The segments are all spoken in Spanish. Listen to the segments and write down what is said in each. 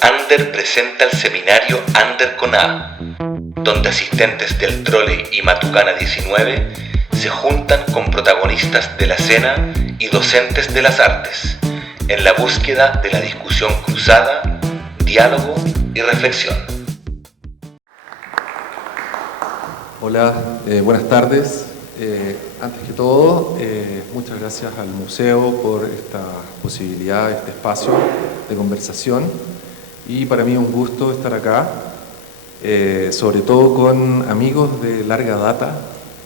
Ander presenta el seminario Ander con A, donde asistentes del Trolley y Matucana 19 se juntan con protagonistas de la escena y docentes de las artes, en la búsqueda de la discusión cruzada, diálogo y reflexión. Hola, buenas tardes. Antes que todo, muchas gracias al museo por esta posibilidad, este espacio de conversación. Y para mí es un gusto estar acá, sobre todo con amigos de larga data,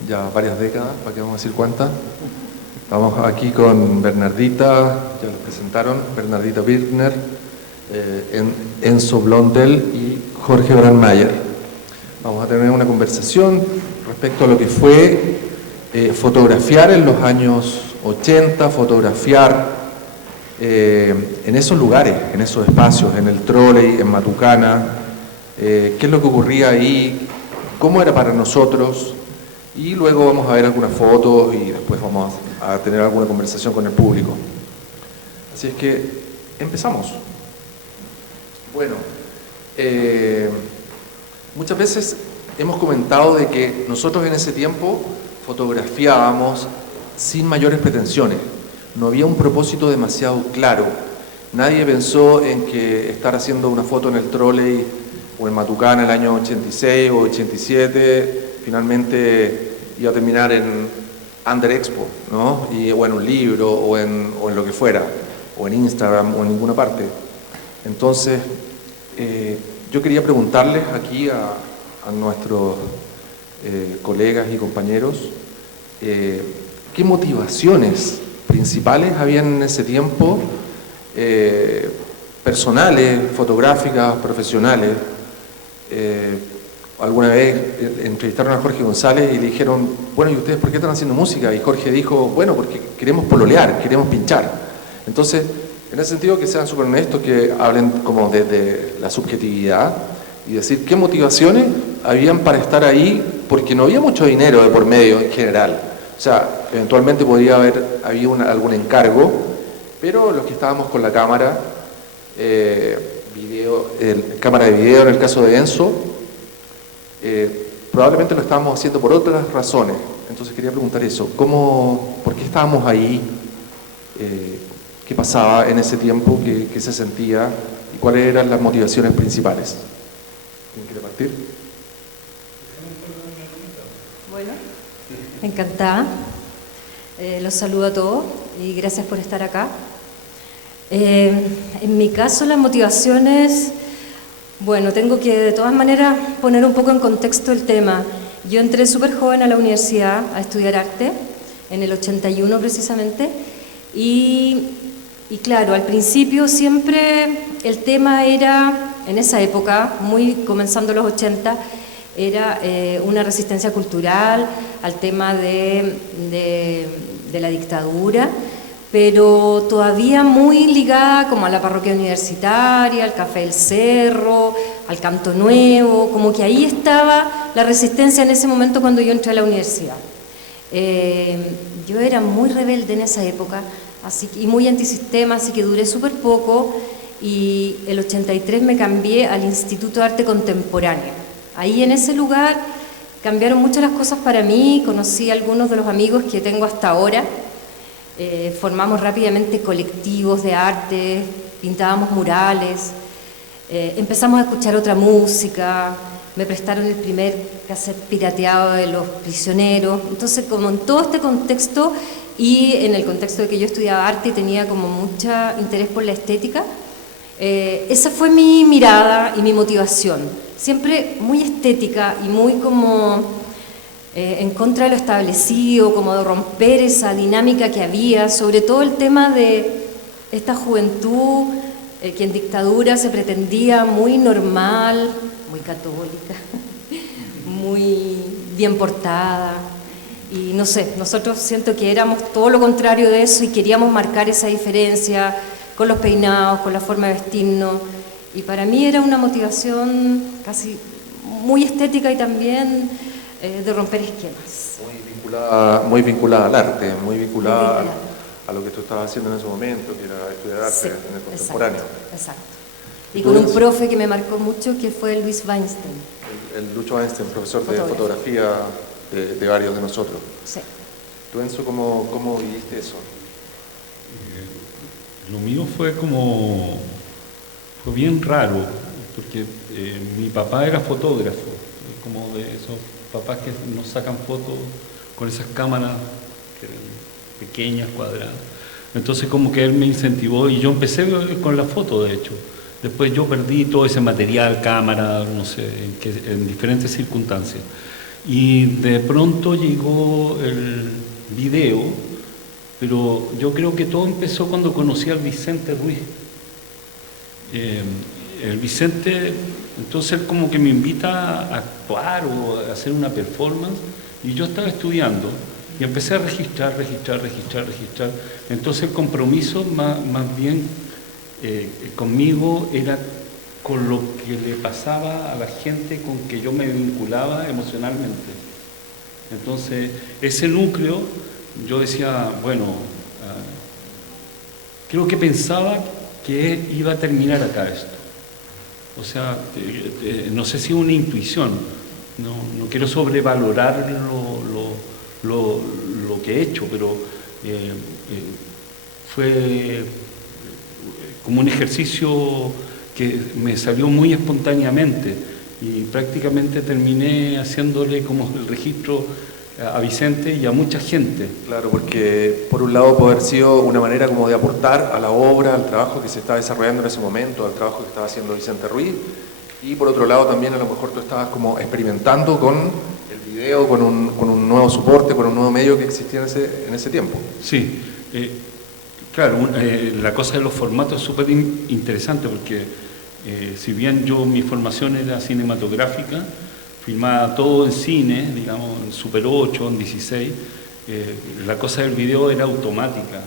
ya varias décadas, ¿para qué vamos a decir cuántas? Vamos aquí con Bernardita, ya los presentaron, Bernardita Birkner, Enzo Blondel y Jorge Brandmeier. Vamos a tener una conversación respecto a lo que fue fotografiar en los años 80, fotografiar en esos lugares, en esos espacios, en el Trolley, en Matucana, qué es lo que ocurría ahí, cómo era para nosotros, y luego vamos a ver algunas fotos y después vamos a tener alguna conversación con el público. Así es que empezamos. Bueno, muchas veces hemos comentado de que nosotros en ese tiempo fotografiábamos sin mayores pretensiones. No había un propósito demasiado claro. Nadie pensó en que estar haciendo una foto en el Trolley o en Matucana el año 86 o 87 finalmente iba a terminar en Ander Expo, ¿no? O en un libro o en lo que fuera, o en Instagram o en ninguna parte. Entonces, yo quería preguntarles aquí a nuestros colegas y compañeros qué motivaciones principales habían en ese tiempo, personales, fotográficas, profesionales. Alguna vez entrevistaron a Jorge González y le dijeron, bueno, ¿y ustedes por qué están haciendo música? Y Jorge dijo, bueno, porque queremos pololear, queremos pinchar. Entonces, en ese sentido, que sean súper honestos, que hablen como desde la subjetividad y decir qué motivaciones habían para estar ahí, porque no había mucho dinero de por medio en general. O sea, eventualmente podría haber habido algún encargo, pero los que estábamos con la cámara, cámara de video en el caso de Enzo, probablemente lo estábamos haciendo por otras razones. Entonces quería preguntar eso, ¿por qué estábamos ahí? ¿Qué pasaba en ese tiempo? ¿Qué se sentía? ¿Y cuáles eran las motivaciones principales? ¿Quién quiere partir? Bueno, encantada. Los saludo a todos y gracias por estar acá. En mi caso, las motivaciones, bueno, tengo que de todas maneras poner un poco en contexto el tema. Yo entré súper joven a la universidad a estudiar arte, en el 81 precisamente, y claro, al principio siempre el tema era, en esa época, muy comenzando los 80, era una resistencia cultural al tema de la dictadura, pero todavía muy ligada como a la parroquia universitaria, al Café del Cerro, al Canto Nuevo, como que ahí estaba la resistencia en ese momento cuando yo entré a la universidad. Yo era muy rebelde en esa época y muy antisistema, así que duré súper poco y el 83 me cambié al Instituto de Arte Contemporáneo. Ahí en ese lugar cambiaron muchas las cosas para mí, conocí a algunos de los amigos que tengo hasta ahora, formamos rápidamente colectivos de arte, pintábamos murales, empezamos a escuchar otra música, me prestaron el primer cassette pirateado de Los Prisioneros. Entonces, como en todo este contexto y en el contexto de que yo estudiaba arte y tenía como mucho interés por la estética, esa fue mi mirada y mi motivación, siempre muy estética y muy como en contra de lo establecido, como de romper esa dinámica que había, sobre todo el tema de esta juventud que en dictadura se pretendía muy normal, muy católica, muy bien portada, y no sé, nosotros siento que éramos todo lo contrario de eso y queríamos marcar esa diferencia con los peinados, con la forma de vestirnos, y para mí era una motivación casi muy estética y también de romper esquemas. Muy vinculada al arte, muy vinculada a lo que tú estabas haciendo en ese momento, que era estudiar arte Sí, en el contemporáneo. Exacto. Y con un profe que me marcó mucho, que fue Luis Weinstein. El Lucho Weinstein, profesor de Fotógrafo. fotografía de varios de nosotros. Sí. ¿Tú, Enzo, cómo viviste eso? Lo mío fue bien raro, porque mi papá era fotógrafo, como de esos papás que nos sacan fotos con esas cámaras que eran pequeñas, cuadradas. Entonces como que él me incentivó y yo empecé con la foto, de hecho. Después yo perdí todo ese material, cámara, no sé, en diferentes circunstancias. Y de pronto llegó el video, pero yo creo que todo empezó cuando conocí al Vicente Ruiz. El Vicente, entonces él como que me invita a actuar o a hacer una performance, y yo estaba estudiando y empecé a registrar. Entonces el compromiso más bien conmigo era con lo que le pasaba a la gente con que yo me vinculaba emocionalmente. Entonces ese núcleo, yo decía, bueno, creo que pensaba que iba a terminar acá esto. O sea, no sé si una intuición, no quiero sobrevalorar lo que he hecho, pero fue como un ejercicio que me salió muy espontáneamente y prácticamente terminé haciéndole como el registro a Vicente y a mucha gente. Claro, porque por un lado puede haber sido una manera como de aportar a la obra, al trabajo que se estaba desarrollando en ese momento, al trabajo que estaba haciendo Vicente Ruiz, y por otro lado también a lo mejor tú estabas como experimentando con el video, con un nuevo soporte, con un nuevo medio que existía en ese tiempo. Sí, claro, la cosa de los formatos es súper interesante porque si bien mi formación era cinematográfica, filmaba todo en cine, digamos, en Super 8, en 16, la cosa del video era automática.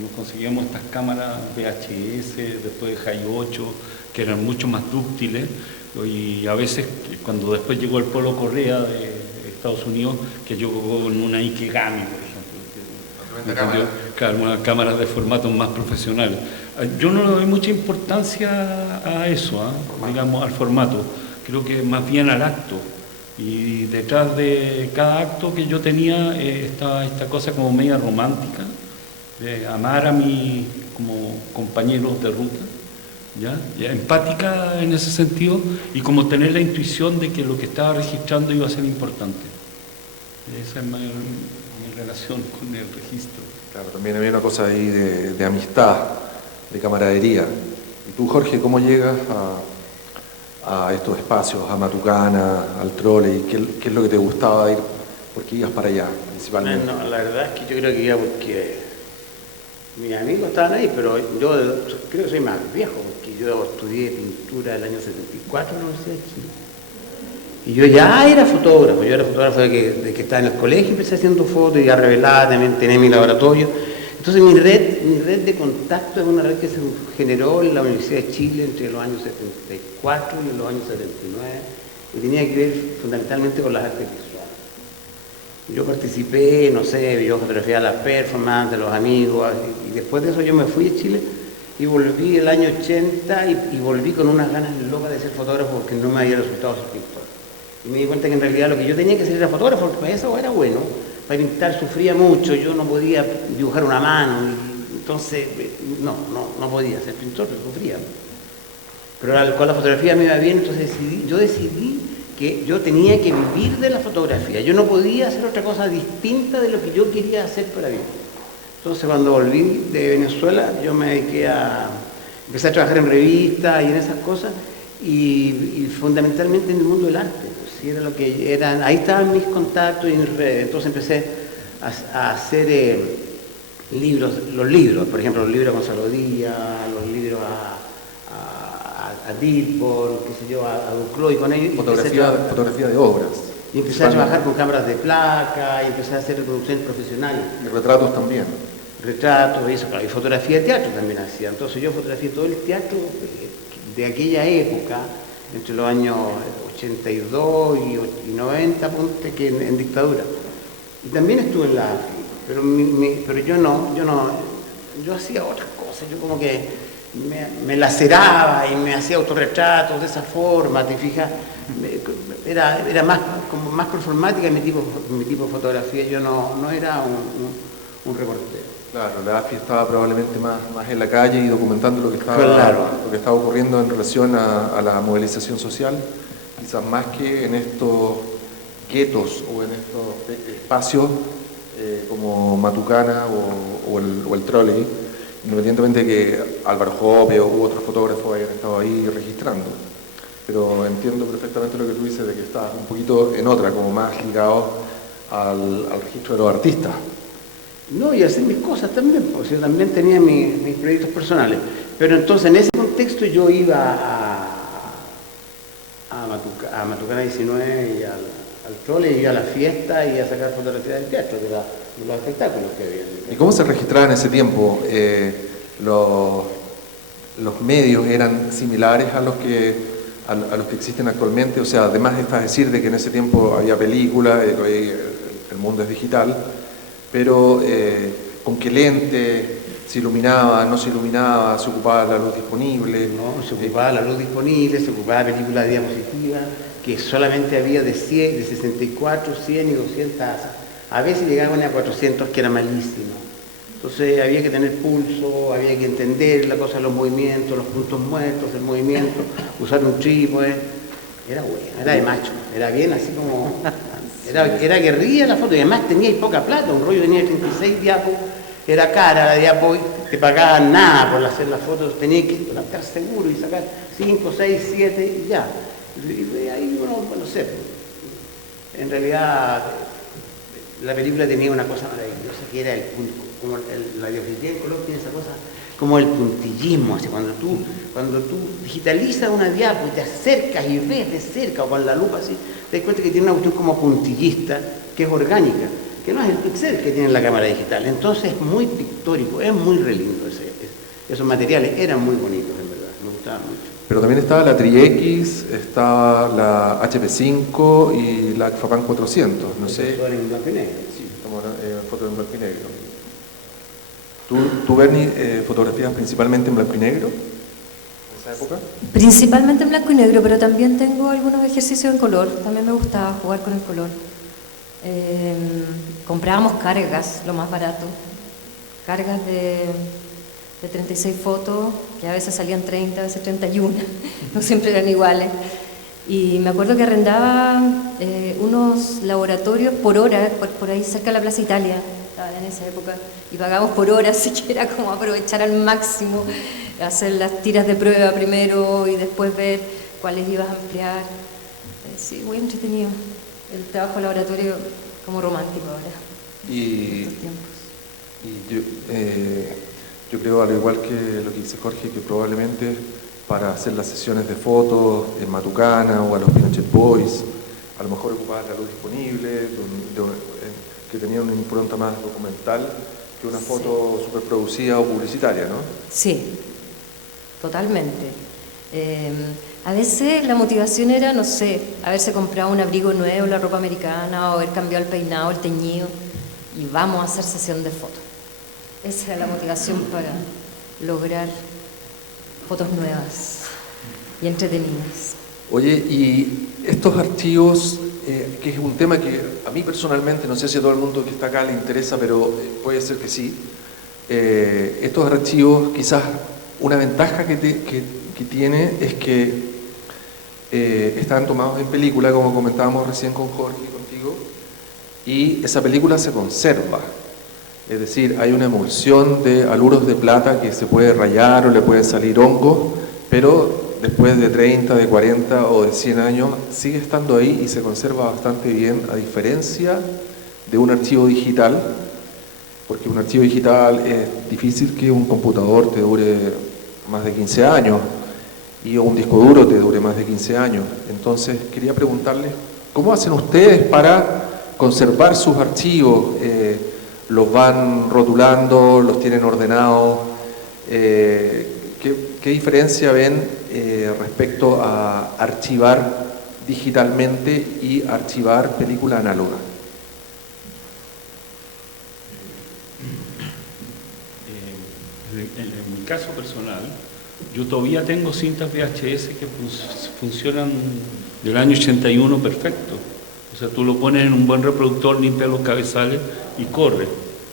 Nos conseguíamos estas cámaras VHS, después de High 8, que eran mucho más dúctiles, y a veces, cuando después llegó el Polo Correa de Estados Unidos, que llegó con una Ikegami, por ejemplo. Claro, unas cámaras de formatos más profesionales. Yo no le doy mucha importancia a eso, digamos, al formato. Creo que más bien al acto. Y detrás de cada acto que yo tenía estaba esta cosa como media romántica, de amar a mis como compañeros de ruta, ¿ya? Empática en ese sentido, y como tener la intuición de que lo que estaba registrando iba a ser importante. Esa es mi relación con el registro. Claro, también había una cosa ahí de amistad, de camaradería. ¿Y tú, Jorge, cómo llegas a estos espacios, a Matucana, al Trolley? ¿Qué es lo que te gustaba ir? ¿Por qué ibas para allá, principalmente? No, la verdad es que yo creo que iba porque mis amigos estaban ahí, pero yo creo que soy más viejo, porque yo estudié pintura el año 74 en la Universidad de Chile. Y yo ya era fotógrafo, de que estaba en el colegio, empecé haciendo fotos y ya revelada, también tenía mi laboratorio. Entonces mi red de contacto es una red que se generó en la Universidad de Chile entre los años 74 y los años 79, y tenía que ver fundamentalmente con las artes visuales. Yo participé, no sé, yo fotografiaba las performances de los amigos, y después de eso yo me fui a Chile y volví el año 80 y volví con unas ganas locas de ser fotógrafo porque no me había resultado ser pintor. Y me di cuenta que en realidad lo que yo tenía que ser era fotógrafo, porque para eso era bueno. Para pintar sufría mucho, yo no podía dibujar una mano, y entonces no podía ser pintor, pero sufría. Pero con la fotografía me iba bien, entonces yo decidí que yo tenía que vivir de la fotografía. Yo no podía hacer otra cosa distinta de lo que yo quería hacer para vivir. Entonces cuando volví de Venezuela, yo me dediqué empecé a trabajar en revistas y en esas cosas, y fundamentalmente en el mundo del arte. Era lo que eran, ahí estaban mis contactos y mis redes. Entonces empecé a hacer los libros, por ejemplo, los libros a Gonzalo Díaz, los libros a Dilborn, qué sé yo, a Duclos, y con ellos Fotografía de obras. Y empecé a trabajar con cámaras de placa, y empecé a hacer reproducciones profesionales. Y retratos también. Retratos, y eso, claro, y fotografía de teatro también hacía. Entonces yo fotografié todo el teatro de aquella época, entre los años 82 y 90, ponte, que en dictadura. Y también estuve en la AFI, pero yo no, yo hacía otras cosas, yo como que me laceraba y me hacía autorretratos de esa forma, ¿te fijas? Era más, como más performática mi tipo de fotografía, yo no era un reportero. Claro, la AFI estaba probablemente más en la calle y documentando lo que estaba, Claro. lo que estaba ocurriendo en relación a la movilización social, quizás más que en estos guetos o en estos espacios como Matucana o el Trolley, independientemente de que Álvaro Jope u otros fotógrafos hayan estado ahí registrando. Pero entiendo perfectamente lo que tú dices de que estás un poquito en otra, como más ligado al registro de los artistas. No, y hacer mis cosas también, porque yo también tenía mis proyectos personales. Pero entonces en ese contexto yo iba a Matucana 19 y al Trolley, y a la fiesta y a sacar fotografías del teatro, de los espectáculos que había. ¿Y cómo se registraba en ese tiempo? ¿Los medios eran similares a los que existen actualmente? O sea, además está decir de que en ese tiempo había películas, el mundo es digital, pero ¿con qué lente se iluminaba, no se iluminaba, se ocupaba la luz disponible? No, se ocupaba la luz disponible, se ocupaba película de diapositiva, que solamente había de 100, de 64, 100 y 200. A veces llegaban a 400, que era malísimo. Entonces había que tener pulso, había que entender la cosa de los movimientos, los puntos muertos, el movimiento, usar un trípode. Era bueno, era de macho, era bien así como... Era guerrilla la foto, y además teníais poca plata, un rollo tenía 36 diapos, era cara la diapo, te pagaban nada por hacer las fotos, tenías que estar seguro y sacar 5, 6, 7 y ya. Y ahí uno, no sé, en realidad la película tenía una cosa maravillosa que era el punto, como la diapositiva en color tiene esa cosa como el puntillismo, así, cuando tú digitalizas una diapo y te acercas y ves de cerca o con la lupa así, te das cuenta que tiene una cuestión como puntillista, que es orgánica, que no es el pixel que tiene la cámara digital. Entonces es muy pictórico, es muy re lindo esos materiales, eran muy bonitos en verdad, me gustaban mucho. Pero también estaba la Tri-X, estaba la HP5 y la Fapan 400, no sé. Eso era en blanco y negro. Sí, estamos en fotos en blanco y negro. ¿Tú Bernie, fotografías principalmente en blanco y negro en esa época? Principalmente en blanco y negro, pero también tengo algunos ejercicios en color. También me gustaba jugar con el color. Comprábamos cargas, lo más barato. Cargas de 36 fotos, que a veces salían 30, a veces 31. No siempre eran iguales. Y me acuerdo que arrendaba unos laboratorios por hora, por ahí cerca de la Plaza Italia, en esa época, y pagábamos por hora, así que era como aprovechar al máximo, hacer las tiras de prueba primero y después ver cuáles ibas a ampliar. Sí, muy entretenido. El trabajo laboratorio como romántico ahora. Y yo creo, al igual que lo que dice Jorge, que probablemente para hacer las sesiones de fotos en Matucana o a los Pinochet Boys, a lo mejor ocupaban la luz disponible, que tenían una impronta más documental que una foto superproducida o publicitaria, ¿no? Sí, totalmente. A veces la motivación era, no sé, haberse comprado un abrigo nuevo, la ropa americana, o haber cambiado el peinado, el teñido, y vamos a hacer sesión de fotos. Esa era la motivación para lograr fotos nuevas y entretenidas. Oye, y estos archivos, que es un tema que a mí personalmente, no sé si a todo el mundo que está acá le interesa, pero puede ser que sí, estos archivos, quizás una ventaja que tiene es que están tomados en película, como comentábamos recién con Jorge y contigo, y esa película se conserva. Es decir, hay una emulsión de haluros de plata que se puede rayar o le puede salir hongo, pero después de 30, de 40 o de 100 años sigue estando ahí y se conserva bastante bien, a diferencia de un archivo digital, porque un archivo digital es difícil que un computador te dure más de 15 años y un disco duro te dure más de 15 años. Entonces quería preguntarles, ¿cómo hacen ustedes para conservar sus archivos? ¿Los van rotulando? ¿Los tienen ordenados? ¿Qué diferencia ven respecto a archivar digitalmente y archivar película análoga? personal, yo todavía tengo cintas VHS que funcionan del año 81 perfecto. O sea, tú lo pones en un buen reproductor, limpia los cabezales y corre,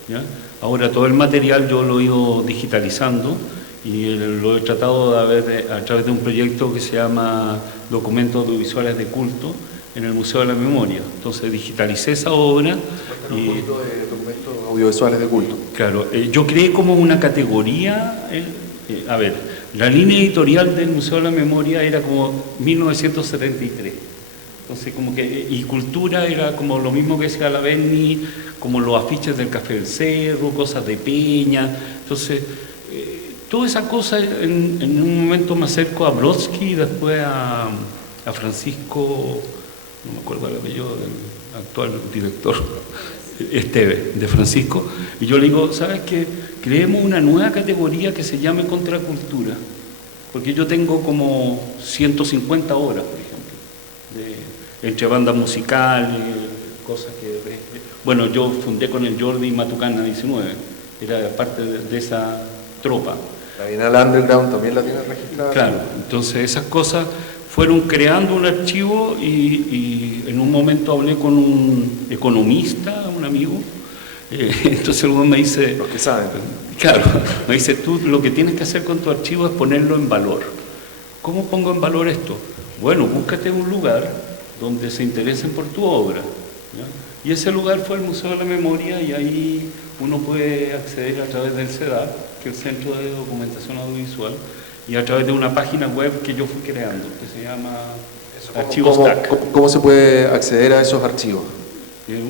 ¿ya? Ahora todo el material yo lo he ido digitalizando y lo he tratado de ver a través de un proyecto que se llama Documentos Audiovisuales de Culto en el Museo de la Memoria. Entonces digitalicé esa obra. Un poquito de documentos audiovisuales de culto. Claro, yo creé como una categoría, a ver, la línea editorial del Museo de la Memoria era como 1973. Entonces, como que, y cultura era como lo mismo que decía la Benny, como los afiches del Café del Cerro, cosas de Peña. Entonces, toda esa cosa, en un momento me acerco a Brodsky y después a Francisco, no me acuerdo el apellido del actual director, Esteve, de Francisco, y yo le digo, ¿sabes qué? Creemos una nueva categoría que se llame contracultura, porque yo tengo como 150 horas, por ejemplo, entre bandas musicales, cosas que... Bueno, yo fundé con el Jordi Matucana 19, era parte de esa tropa. La Bienal Underground también la tiene registrada. Claro, entonces esas cosas fueron creando un archivo y en un momento hablé con un economista, un amigo, entonces luego me dice... Los que saben. Claro, me dice, tú lo que tienes que hacer con tu archivo es ponerlo en valor. ¿Cómo pongo en valor esto? Bueno, búscate un lugar donde se interesen por tu obra, ¿ya? Y ese lugar fue el Museo de la Memoria y ahí uno puede acceder a través del CEDAR, que es el Centro de Documentación Audiovisual, y a través de una página web que yo fui creando, que se llama Archivos DAC. ¿Cómo se puede acceder a esos archivos?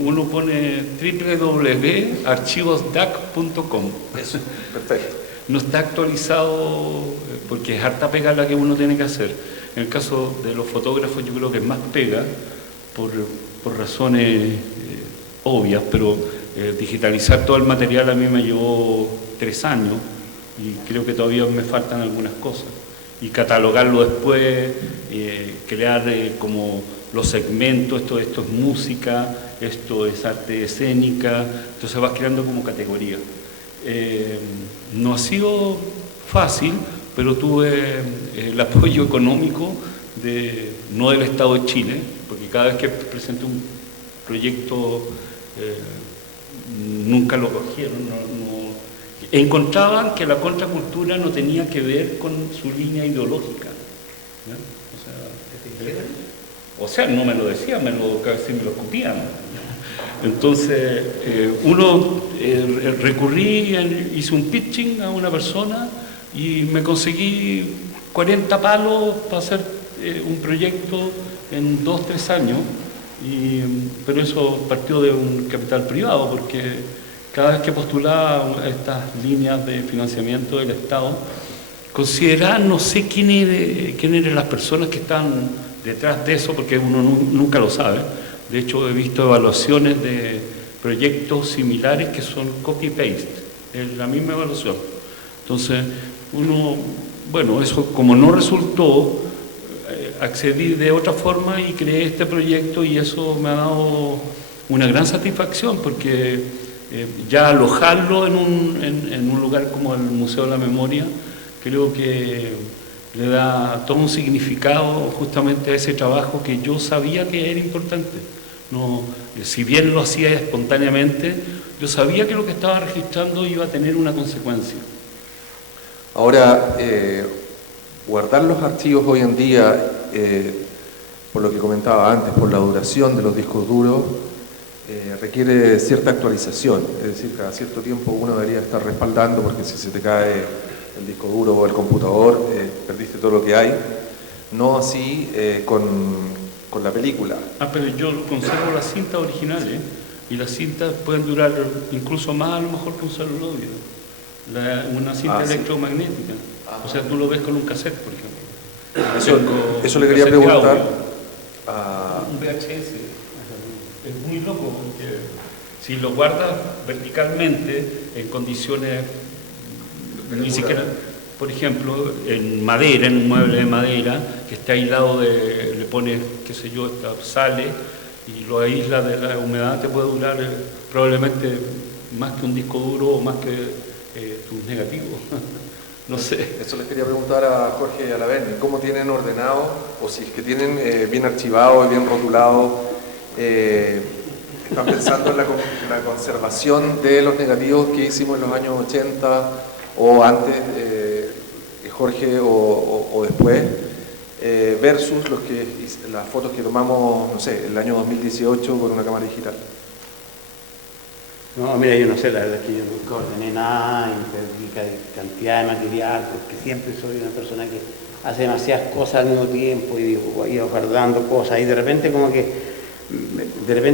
Uno pone www.archivosdac.com. Eso, perfecto. No está actualizado porque es harta pega la que uno tiene que hacer. En el caso de los fotógrafos yo creo que es más pega por razones obvias, pero digitalizar todo el material a mí me llevó 3 años y creo que todavía me faltan algunas cosas. Y catalogarlo después, crear como los segmentos, esto es música, esto es arte escénica, entonces vas creando como categoría. No ha sido fácil, pero tuve el apoyo económico no del Estado de Chile, porque cada vez que presenté un proyecto nunca lo cogieron, encontraban que la contracultura no tenía que ver con su línea ideológica, ¿no? O sea, no me lo decían, casi me lo copiaban. Entonces, recurrí, hice un pitching a una persona y me conseguí 40 palos para hacer un proyecto en 2-3 años, pero eso partió de un capital privado, porque cada vez que postulaba estas líneas de financiamiento del Estado, consideraba, no sé quién eran las personas que están detrás de eso, porque uno nunca lo sabe. De hecho, he visto evaluaciones de proyectos similares que son copy-paste, es la misma evaluación. Entonces, eso como no resultó, accedí de otra forma y creé este proyecto y eso me ha dado una gran satisfacción porque ya alojarlo en un lugar como el Museo de la Memoria, creo que le da todo un significado justamente a ese trabajo que yo sabía que era importante. No, si bien lo hacía espontáneamente, yo sabía que lo que estaba registrando iba a tener una consecuencia. Ahora, guardar los archivos hoy en día, por lo que comentaba antes, por la duración de los discos duros, requiere cierta actualización, es decir, cada cierto tiempo uno debería estar respaldando, porque si se te cae el disco duro o el computador, perdiste todo lo que hay. No así con la película. Pero yo conservo las cintas originales y las cintas pueden durar incluso más a lo mejor que un celuloide. Una cinta electromagnética. O sea, tú lo ves con un cassette, por ejemplo. Eso le quería preguntar. Un VHS. Es muy loco porque si lo guardas verticalmente en condiciones ni siquiera, por ejemplo, en madera, en un mueble de madera que está aislado le pones, qué sé yo, sales y lo aísla de la humedad, te puede durar probablemente más que un disco duro o más que tus negativos. No sé. Eso les quería preguntar a Jorge y a la Berni, ¿cómo tienen ordenado, o si es que tienen bien archivado y bien rotulado, están pensando en la conservación de los negativos que hicimos en los años 80 o antes, Jorge, o después, versus las fotos que tomamos, no sé, el año 2018 con una cámara digital? No, mira, yo no sé, la verdad es que yo nunca ordené nada y perdí cantidad de material, porque siempre soy una persona que hace demasiadas cosas al mismo tiempo y digo, voy guardando cosas y de repente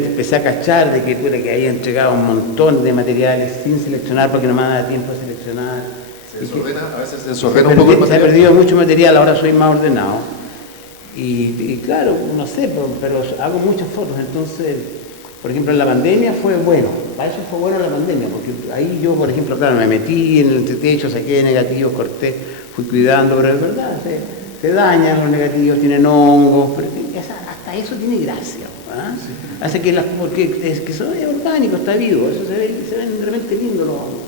empecé a cachar de que había entregado un montón de materiales sin seleccionar porque no me daba tiempo de seleccionar. A veces se desordena un poco el material. Se ha perdido mucho material, ahora soy más ordenado. Y claro, no sé, pero hago muchas fotos, entonces, por ejemplo, en la pandemia fue bueno, para eso fue bueno la pandemia, porque ahí yo, por ejemplo, claro, me metí en el entretecho, saqué negativos, corté, fui cuidando, pero es verdad, se dañan los negativos, tienen hongos, pero hasta eso tiene gracia, ¿ah? Sí. Hace que porque es que son orgánicos, está vivo, eso se ven de repente lindo los hongos.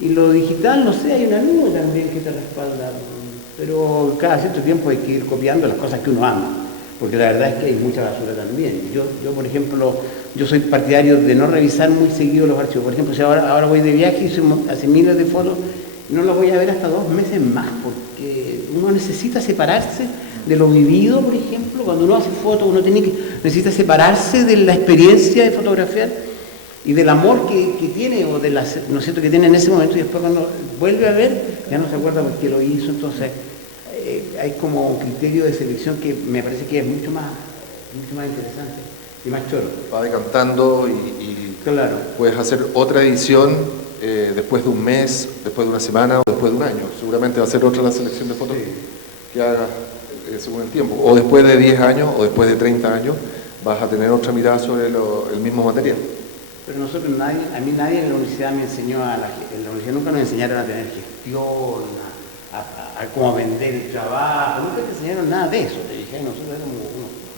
Y lo digital, no sé, hay una nube también que te respalda, pero cada cierto tiempo hay que ir copiando las cosas que uno ama, porque la verdad es que hay mucha basura también. Yo por ejemplo, yo soy partidario de no revisar muy seguido los archivos. Por ejemplo, si ahora voy de viaje y hace miles de fotos, no las voy a ver hasta 2 meses más, porque uno necesita separarse de lo vivido, por ejemplo. Cuando uno hace fotos, necesita separarse de la experiencia de fotografiar y del amor que tiene, o ¿no es cierto?, que tiene en ese momento, y después cuando vuelve a ver, ya no se acuerda por qué lo hizo. Entonces hay como un criterio de selección que me parece que es mucho más interesante y más choro. Va decantando y claro, puedes hacer otra edición después de un mes, después de una semana o después de un año. Seguramente va a ser otra la selección de fotos que hagas según el tiempo. O después de 10 años o después de 30 años vas a tener otra mirada sobre el mismo material. Pero nosotros, a mí nadie en la universidad me enseñó, en la universidad nunca nos enseñaron a tener gestión, a cómo vender el trabajo, nunca te enseñaron nada de eso. Te dije, nosotros éramos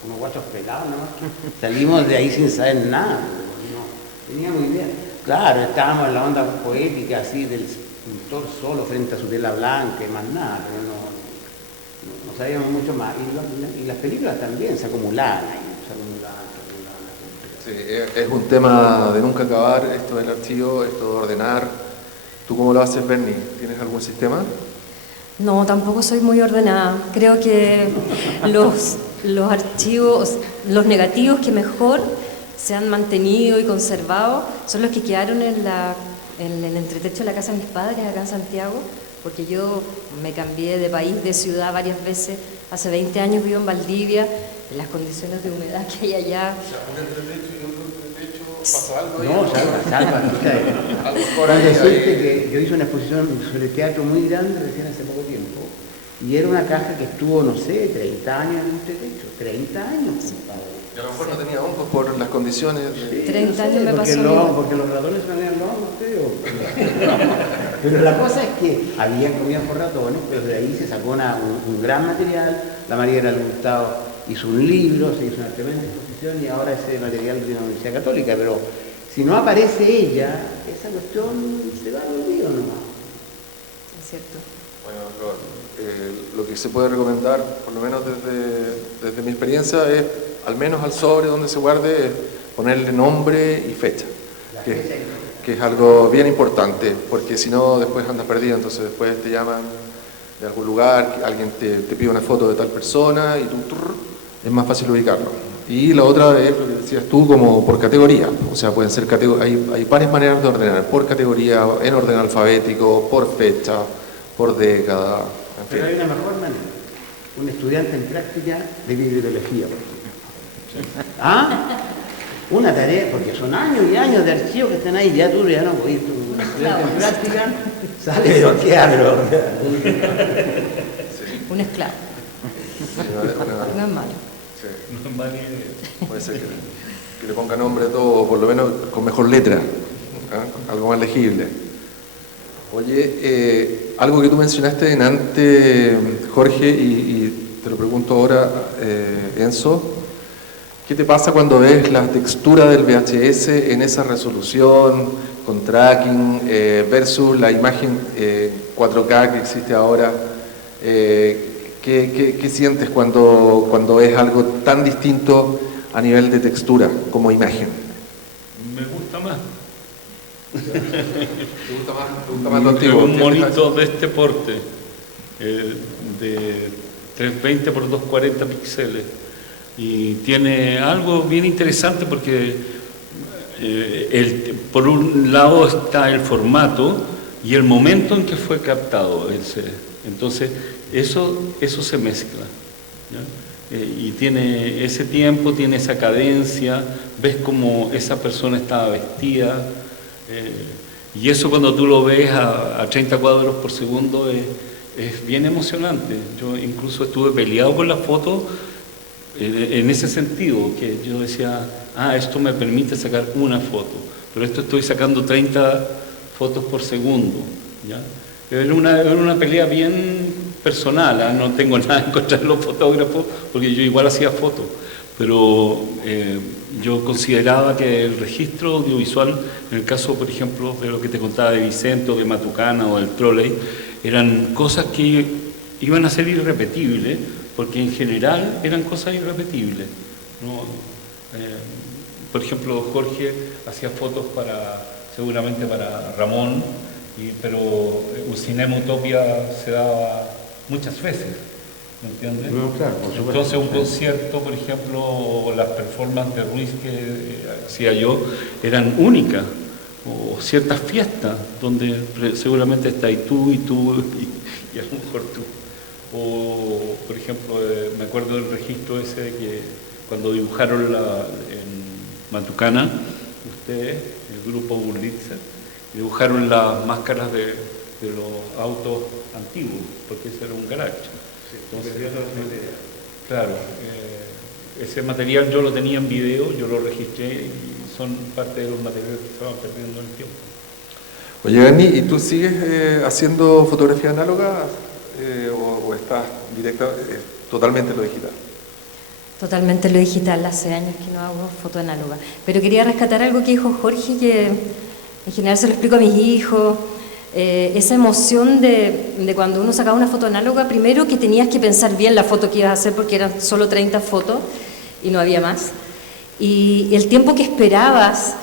unos guachos pelados, nada más. Salimos de ahí sin saber nada, no teníamos idea. Claro, estábamos en la onda poética, así, del pintor solo frente a su tela blanca y más nada, pero no sabíamos mucho más. Y las películas también se acumulaban ahí, Sí, es un tema de nunca acabar, esto del archivo, esto de ordenar. ¿Tú cómo lo haces, Berni? ¿Tienes algún sistema? No, tampoco soy muy ordenada. Creo que los archivos, los negativos que mejor se han mantenido y conservado son los que quedaron en el entretecho de la casa de mis padres acá en Santiago, porque yo me cambié de país, de ciudad varias veces. Hace 20 años vivo en Valdivia, en las condiciones de humedad que hay allá. O sea, un entretecho y otro entretecho, ¿pasó algo ahí? No, salva. Cuando decirte que yo hice una exposición sobre teatro muy grande recién hace poco tiempo, y era una caja que estuvo, no sé, 30 años en un entretecho. 30 años, compadre. Y a lo mejor no tenía hongos por las condiciones. Sí, 30 años me pasó. Porque los ratones se venían los hongos, creo. Pero la cosa es que habían comido por ratones, pero de ahí se sacó un gran material. La María del Hurtado hizo un libro, se hizo una tremenda exposición y ahora ese material de la Universidad Católica. Pero si no aparece ella, esa cuestión se va al olvido nomás. Es cierto. Bueno, lo que se puede recomendar, por lo menos desde mi experiencia, es al menos al sobre donde se guarde ponerle nombre y fecha, que es algo bien importante, porque si no después andas perdido. Entonces después te llaman de algún lugar, alguien te pide una foto de tal persona y tú es más fácil ubicarlo. Y la otra es lo que decías tú, como por categoría, o sea, pueden ser hay varias maneras de ordenar, por categoría, en orden alfabético, por fecha, por década, en fin. Pero hay una mejor manera, un estudiante en práctica de bibliotecía, por ejemplo. ¿Ah? Una tarea, porque son años y años de archivos que están ahí, ya no podés, un estudiante en práctica sale de bloquearlo. Un esclavo. No es malo. Sí. No es mala idea. Puede ser que le ponga nombre a todo, por lo menos con mejor letra, ¿ah? Algo más legible. Oye, algo que tú mencionaste antes, Jorge, y te lo pregunto ahora, Enzo, ¿Qué te pasa cuando ves la textura del VHS en esa resolución, con tracking, versus la imagen 4K que existe ahora? ¿Qué sientes cuando ves algo tan distinto a nivel de textura como imagen? Me gusta más. ¿Te gusta más lo antiguo? Un monito de este porte, de 320 por 240 píxeles. Y tiene algo bien interesante porque por un lado está el formato y el momento en que fue captado el CD. Entonces, eso se mezcla, ¿ya? Y tiene ese tiempo, tiene esa cadencia, ves cómo esa persona estaba vestida, y eso cuando tú lo ves a 30 cuadros por segundo es bien emocionante. Yo incluso estuve peleado con la foto en ese sentido, que yo decía, esto me permite sacar una foto, pero esto estoy sacando 30 fotos por segundo, ¿ya? Era una pelea bien personal, no tengo nada en contra de los fotógrafos, porque yo igual hacía fotos, pero yo consideraba que el registro audiovisual, en el caso, por ejemplo, de lo que te contaba de Vicente o de Matucana o del Trolley, eran cosas que iban a ser irrepetibles, porque en general eran cosas irrepetibles, ¿no? Por ejemplo, Jorge hacía fotos seguramente para Ramón, pero un Cinema Utopia se daba muchas veces, ¿me entiendes? No, claro, por supuesto. Entonces un concierto, por ejemplo, o las performances de Ruiz que hacía yo, eran únicas, o ciertas fiestas, donde seguramente está y tú, y a lo mejor tú. O, por ejemplo, me acuerdo del registro ese de que cuando dibujaron en Matucana, ustedes, el grupo Burlitzer, dibujaron las máscaras de los autos antiguos, porque ese era un garage. Entonces, claro, ese material yo lo tenía en video, yo lo registré y son parte de los materiales que se van perdiendo en el tiempo. Oye, Berni, ¿y tú sigues haciendo fotografía análoga o estás totalmente en lo digital? Totalmente en lo digital, hace años que no hago foto análoga. Pero quería rescatar algo que dijo Jorge, que en general se lo explico a mis hijos, esa emoción de cuando uno sacaba una foto análoga, primero que tenías que pensar bien la foto que ibas a hacer porque eran solo 30 fotos y no había más. Y el tiempo que esperabas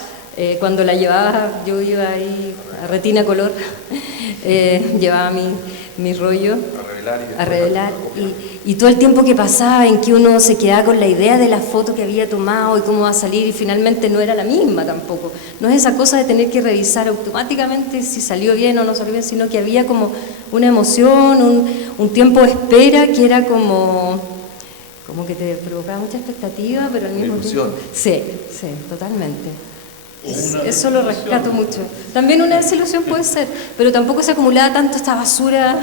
cuando la llevabas, yo iba ahí a retina color, llevaba mi rollo a revelar y todo el tiempo que pasaba en que uno se quedaba con la idea de la foto que había tomado y cómo va a salir y finalmente no era la misma tampoco. No es esa cosa de tener que revisar automáticamente si salió bien o no salió bien, sino que había como una emoción, un tiempo de espera que era como que te provocaba mucha expectativa, pero al mismo tiempo... Sí, totalmente. Eso lo rescato mucho. También una desilusión puede ser, pero tampoco se acumulaba tanto esta basura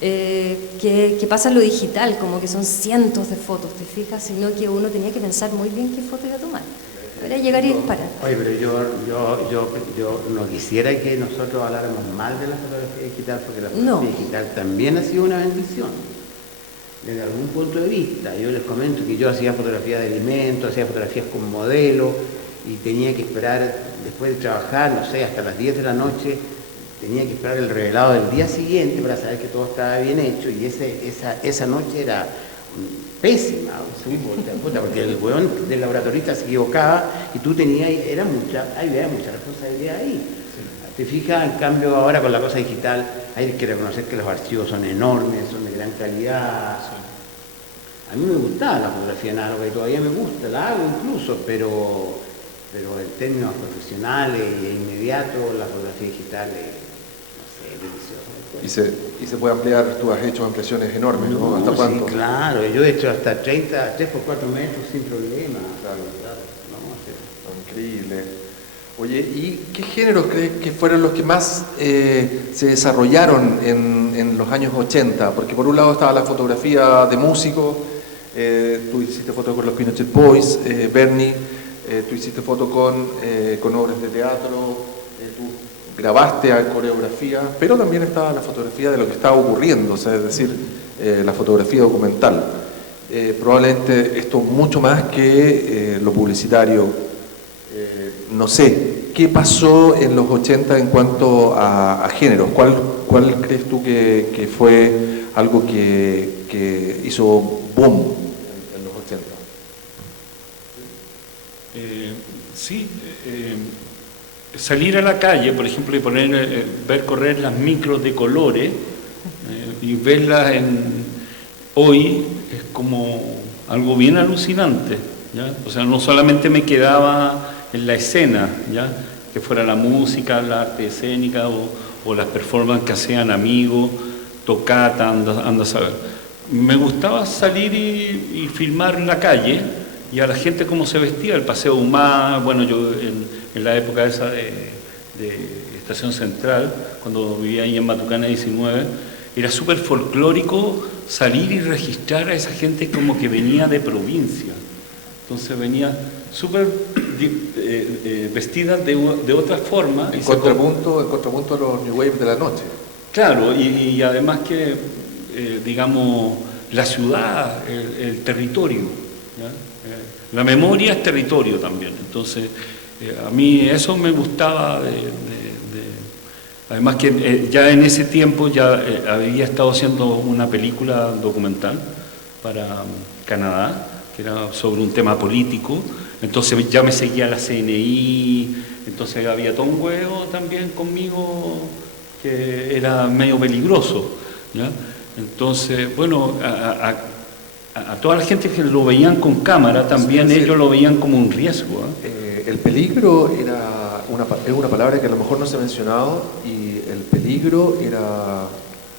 que pasa en lo digital, como que son cientos de fotos, ¿te fijas? Sino que uno tenía que pensar muy bien qué foto iba a tomar. Era llegar y disparar. Oye, pero yo no quisiera que nosotros habláramos mal de la fotografía digital, porque la fotografía digital también ha sido una bendición. Desde algún punto de vista, yo les comento que yo hacía fotografía de alimentos, hacía fotografías con modelos y tenía que esperar, después de trabajar, no sé, hasta las 10 de la noche, tenía que esperar el revelado del día siguiente para saber que todo estaba bien hecho y esa noche era pésima, porque el weón del laboratorista se equivocaba y tú tenías, había mucha responsabilidad ahí. Te fijas, en cambio ahora con la cosa digital hay que reconocer que los archivos son enormes, son de gran calidad. A mí me gustaba la fotografía análoga y todavía me gusta, la hago incluso, pero en términos profesionales e inmediatos la fotografía digital es, no sé, deliciosa. Y se puede ampliar, tú has hecho ampliaciones enormes, ¿no? ¿Hasta cuánto? Sí, claro, yo he hecho hasta 3 por 4 metros sin problema. Claro. Increíble. Oye, ¿y qué géneros crees que fueron los que más se desarrollaron en los años 80? Porque por un lado estaba la fotografía de músicos, tú hiciste fotos con los Pinochet Boys, Berni, tú hiciste fotos con obras de teatro, tú grabaste a coreografía, pero también estaba la fotografía de lo que estaba ocurriendo, o sea, es decir, la fotografía documental. probablemente esto mucho más que lo publicitario. No sé, ¿qué pasó en los 80 en cuanto a géneros? ¿Cuál crees tú que fue algo que hizo boom en los 80? Sí, salir a la calle, por ejemplo, y ver correr las micros de colores y verlas hoy es como algo bien alucinante, ¿ya? O sea, no solamente me quedaba en la escena, ¿ya? Que fuera la música, la arte escénica o las performances que hacían amigos, tocata, anda a saber. Me gustaba salir y filmar en la calle y a la gente cómo se vestía, el Paseo Humá, bueno, yo en la época esa de Estación Central, cuando vivía ahí en Matucana 19, era súper folclórico salir y registrar a esa gente como que venía de provincia. Entonces venía súper vestida de otra forma. En contrapunto a los New Wave de la noche. Claro, y además que, digamos, la ciudad, el territorio, ¿ya? La memoria es territorio también. Entonces, a mí eso me gustaba además que ya en ese tiempo ya había estado haciendo una película documental para Canadá, que era sobre un tema político, entonces ya me seguía la CNI, entonces había todo un huevo también conmigo que era medio peligroso, ¿ya? Entonces, bueno, a toda la gente que lo veían con cámara, también ellos lo veían como un riesgo, ¿eh? El peligro es una palabra que a lo mejor no se ha mencionado, y el peligro era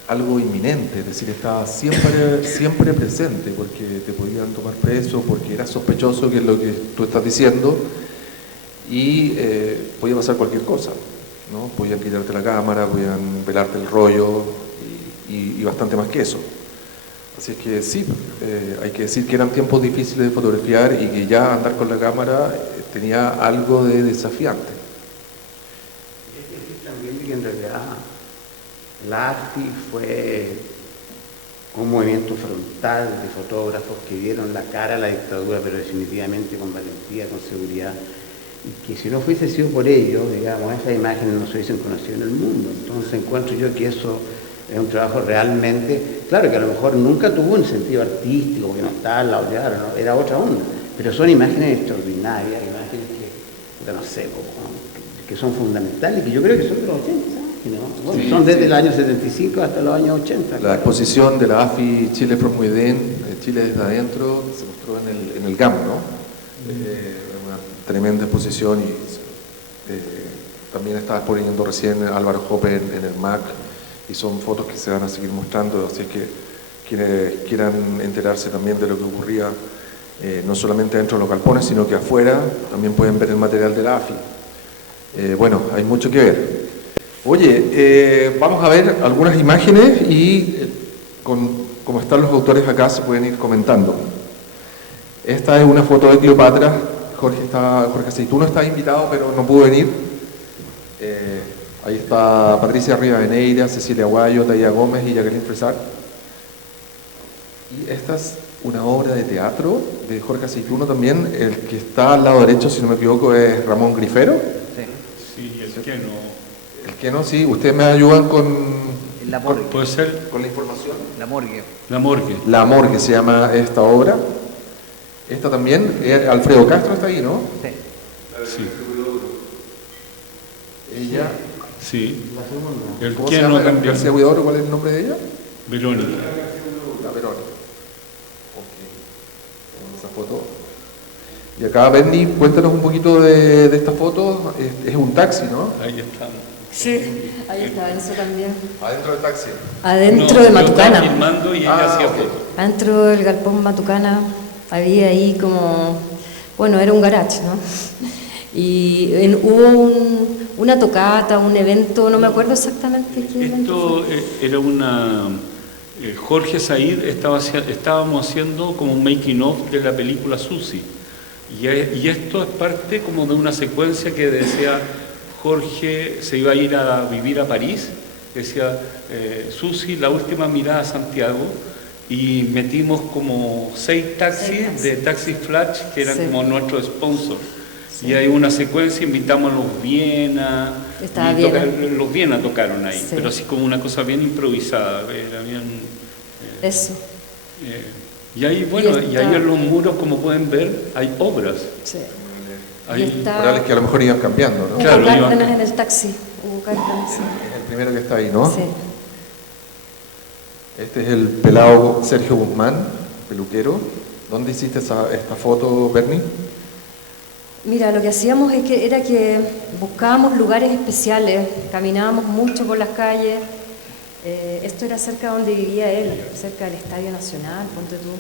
algo inminente, es decir, estaba siempre presente, porque te podían tomar preso, porque era sospechoso, que es lo que tú estás diciendo, y podía pasar cualquier cosa, ¿no? Podían quitarte la cámara, podían velarte el rollo, y bastante más que eso. Así es que sí, hay que decir que eran tiempos difíciles de fotografiar y que ya andar con la cámara tenía algo de desafiante. También que en realidad la AFI fue un movimiento frontal de fotógrafos que dieron la cara a la dictadura, pero definitivamente con valentía, con seguridad, y que si no fuese sido por ellos, digamos, esas imágenes no se hubiesen conocido en el mundo. Entonces encuentro yo que eso es un trabajo realmente, claro que a lo mejor nunca tuvo un sentido artístico, porque no estaba en la oleada, ¿no? Era otra onda, pero son imágenes extraordinarias, imágenes que no sé, que son fundamentales, que yo creo que son de los 80, ¿no? Bueno, sí, son desde el año 75 hasta los años 80. La exposición de la AFI Chile from Within, Chile desde adentro, se mostró en el GAM, ¿no? Una tremenda exposición, y también estaba exponiendo recién Álvaro Jope en el MAC, y son fotos que se van a seguir mostrando, así que quienes quieran enterarse también de lo que ocurría, no solamente dentro de los galpones, sino que afuera, también pueden ver el material de la AFI. Bueno, hay mucho que ver. Oye, vamos a ver algunas imágenes y como están los autores acá, se pueden ir comentando. Esta es una foto de Cleopatra. Jorge Aceituno está invitado, pero no pudo venir. Ahí está Patricia Rivadeneira, Cecilia Guayo, Taya Gómez y Jacqueline Fresar. Y esta es una obra de teatro de Jorge Aceituno también. El que está al lado derecho, si no me equivoco, es Ramón Grifero. Sí, el Keno. El Keno, sí. ¿Ustedes me ayudan con La morgue. ¿Puede ser? con la información? La morgue. La morgue. La morgue se llama esta obra. Esta también, Alfredo Castro está ahí, ¿no? Sí. Sí. Ella, Sí. El ¿cómo se Keno llama? también. García Huidobro, ¿cuál es el nombre de ella? Verónica. La Verónica. Ok. Tenemos esa foto. Y acá, Berni, cuéntanos un poquito de esta foto. Es un taxi, ¿no? Ahí estamos. Sí, ahí está Enzo también. Adentro del taxi. Adentro No, de yo Matucana. estaba filmando y ella hacía ok. fotos. Adentro del galpón Matucana había ahí como, bueno, era un garage, ¿no? Y hubo una tocata, un evento, no me acuerdo exactamente qué evento Esto fue. era una... Jorge Said estábamos haciendo como un making of de la película Susi. Y esto es parte como de una secuencia que decía Jorge se iba a ir a vivir a París, decía Susi, la última mirada a Santiago, y metimos como 6 taxis de Taxi Flash, que eran como nuestro sponsor. Y hay una secuencia, invitamos a los Viena, los Viena tocaron ahí, pero así como una cosa bien improvisada. Eso. Y ahí, bueno, y ahí en los muros, como pueden ver, hay obras. Sí. Hay murales que a lo mejor iban cambiando, ¿no? Claro, Cárdenas en el taxi. Hugo Cárdenas, sí. Es el primero que está ahí, ¿no? Sí. Este es el pelado Sergio Guzmán, peluquero. ¿Dónde hiciste esta foto, Bernie? Mira, lo que hacíamos era que buscábamos lugares especiales, caminábamos mucho por las calles. Esto era cerca de donde vivía él, cerca del Estadio Nacional, ponte tú.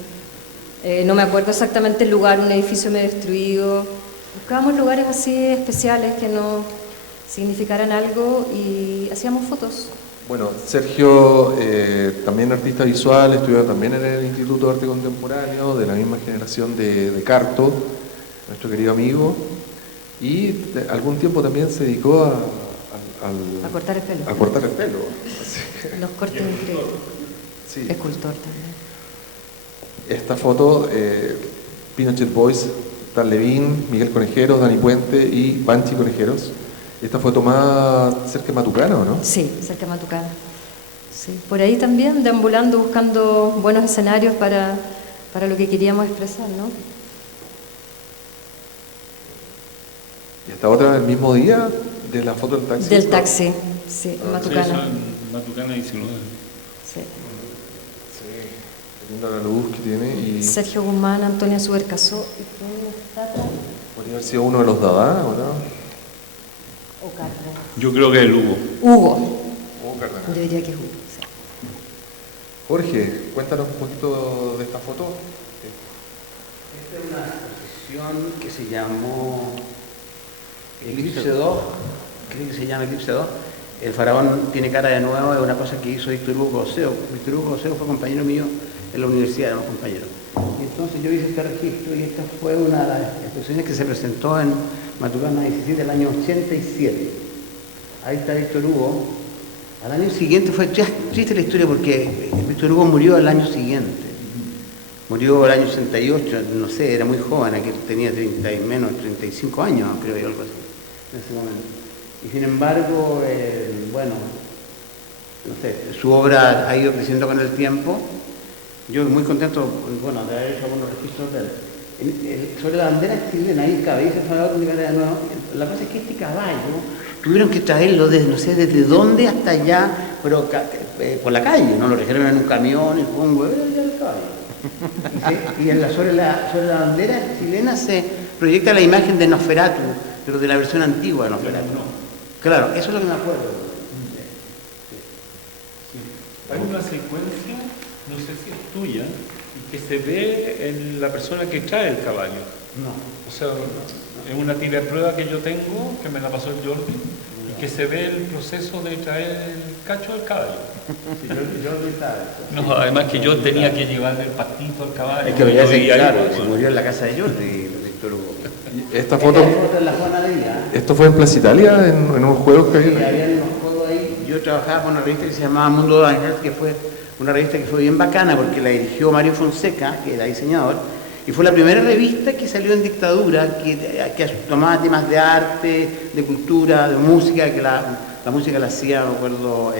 No me acuerdo exactamente el lugar, un edificio medio destruido. Buscábamos lugares así especiales que nos significaran algo y hacíamos fotos. Bueno, Sergio, también artista visual, estudió también en el Instituto de Arte Contemporáneo, de la misma generación de Carto, nuestro querido amigo, y algún tiempo también se dedicó a cortar el pelo. A cortar el pelo. Los cortes increíbles. Sí. Escultor también. Esta foto, Pinochet Boys, Dan Levin, Miguel Conejeros, Dani Puente y Banchi Conejeros. Esta fue tomada cerca de Matucana, ¿o no? Sí, cerca de Matucana. Sí. Por ahí también, deambulando, buscando buenos escenarios para lo que queríamos expresar, ¿no? ¿Y esta otra el mismo día de la foto del taxi? Del taxi, sí, en Matucana. Sí, eso en Matucana 19. Sí. Sí, viendo la luz que tiene. Y Sergio Guzmán, Antonia Subercasó. podría haber sido uno de los Dada, ¿o no? O Cárdenas. Yo creo que el Hugo. Hugo. Cárdenas. Yo diría que es Hugo. Sí. Jorge, cuéntanos un poquito de esta foto. Esta es una exposición que se llamó Eclipse 2, creo que se llama Eclipse 2. El faraón tiene cara de nuevo, es una cosa que hizo Víctor Hugo Coseo. Víctor Hugo Coseo fue compañero mío en la universidad, éramos compañeros. Y entonces yo hice este registro y esta fue una de las exposiciones que se presentó en Matucana 17 del año 87. Ahí está Víctor Hugo. Al año siguiente fue triste la historia porque Víctor Hugo murió al año siguiente. Murió el año 88, no sé, era muy joven, aquí tenía 35 años, creo yo, algo así, en ese momento. Y sin embargo, bueno, no sé, su obra ha ido creciendo con el tiempo. Yo muy contento, bueno, de haber hecho algunos registros de él. Sobre la bandera chilena, ahí el caballo se fue de nuevo. La cosa es que este caballo tuvieron que traerlo desde, no sé, desde dónde hasta allá, pero por la calle, no lo trajeron en un camión, y fue un huevo, ya el caballo. Y sobre la bandera chilena se proyecta la imagen de Nosferatu, pero de la versión antigua de Nosferatu. Claro, eso es lo que me acuerdo. Hay una secuencia, no sé si es tuya, que se ve en la persona que trae el caballo. No. O sea, es una tira de prueba que yo tengo, que me la pasó el Jordi, y que se ve el proceso de traer el cacho del caballo. Sí, Jordi sabe. No, además que yo tenía que llevarle el pastito al caballo. Es que veía ese, claro, ahí, se murió en la casa de Jordi, Víctor Hugo. Esta foto, Esta es la Juana de Díaz. ¿esto fue en Plaza Italia, en unos juegos que Sí, había? había unos juegos ahí. Yo trabajaba con una revista que se llamaba Mundo de Ángel, que fue una revista que fue bien bacana porque la dirigió Mario Fonseca, que era diseñador, y fue la primera revista que salió en dictadura, que tomaba temas de arte, de cultura, de música, que la música la hacía, me acuerdo,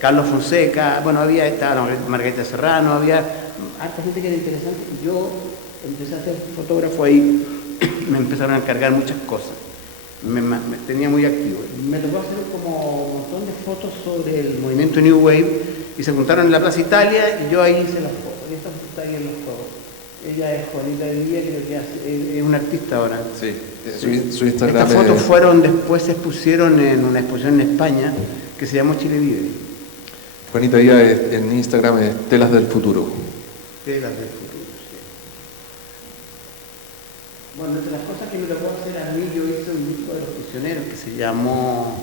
Carlos Fonseca, bueno, estaba Margarita Serrano, había harta gente que era interesante. Yo empecé a ser fotógrafo ahí, me empezaron a encargar muchas cosas, me tenía muy activo. Me tocó hacer como un montón de fotos sobre el movimiento New Wave y se juntaron en la Plaza Italia y yo ahí hice las fotos. Y esta está ahí en los juegos. Ella es Juanita de Villa, creo que es una artista ahora. Sí, su Instagram. Estas fotos después se expusieron en una exposición en España que se llamó Chile Vive. Juanita Díaz en Instagram es Telas del Futuro. Telas del Futuro, sí. Bueno, entre las cosas que me tocó hacer a mí, yo hice un disco de los prisioneros que se llamó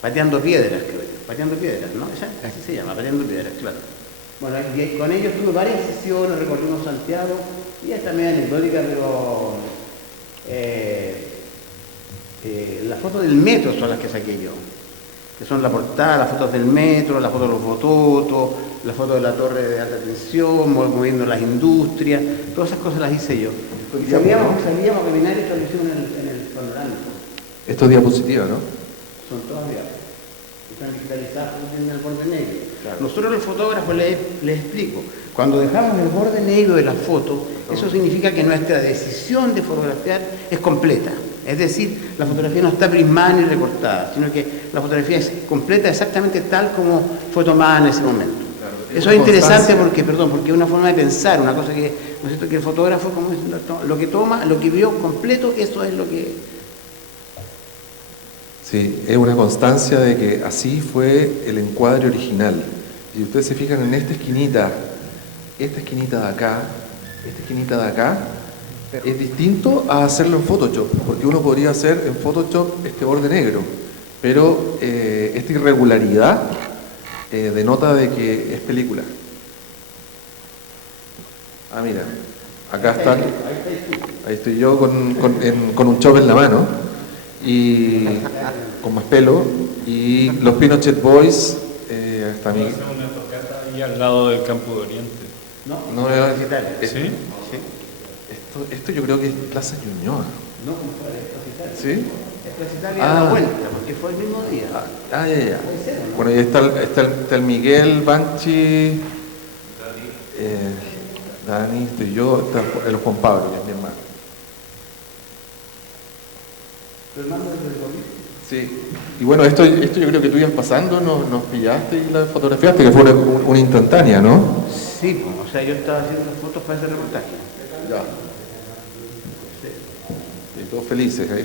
Pateando Piedras, creo yo. Pateando Piedras, ¿no? Así se llama, Pateando Piedras, claro. Bueno, y con ellos tuve varias sesiones, recorrimos Santiago, y es también anecdótica, pero las fotos del metro son las que saqué yo. que son la portada, las fotos del metro, las fotos de los bototos, las fotos de la torre de alta tensión, moviendo las industrias, todas esas cosas las hice yo. Y salíamos a caminar y esto lo hicimos en el panorámico. Esto es diapositiva, ¿no? Son todas diapositivas. Están digitalizadas en el borde negro. Claro. Nosotros los fotógrafos les explico, cuando dejamos el borde negro de la foto, eso significa que nuestra decisión de fotografiar es completa. Es decir, la fotografía no está prismada ni recortada, sino que la fotografía es completa exactamente tal como fue tomada en ese momento. Claro, eso es interesante porque es una forma de pensar, una cosa que, ¿no es cierto?, que el fotógrafo, como lo que toma, lo que vio completo, eso es lo que... Sí, es una constancia de que así fue el encuadre original. Si ustedes se fijan en esta esquinita de acá, es distinto a hacerlo en Photoshop, porque uno podría hacer en Photoshop este borde negro, pero esta irregularidad denota de que es película. Ah, mira, acá está, ahí estoy yo con un chop en la mano, y con más pelo, y los Pinochet Boys, hasta mi... una tocata ahí al lado del Campo de Oriente. No, ¿Sí? Esto yo creo que es Plaza Ñuñoa. No, como fue el ¿Sí? Plaza Italia a la vuelta, porque fue el mismo día. Ya. Bueno, y está el Miguel, Banchi, Dani, estoy yo, está el Juan Pablo, que es mi hermano. ¿Tu hermano es del gobierno? Sí. Y bueno, esto yo creo que tú ibas pasando, nos pillaste y la fotografiaste, que fue una instantánea, ¿no? Sí, o sea, yo estaba haciendo las fotos para ese reportaje. Ya. Y todos felices ahí.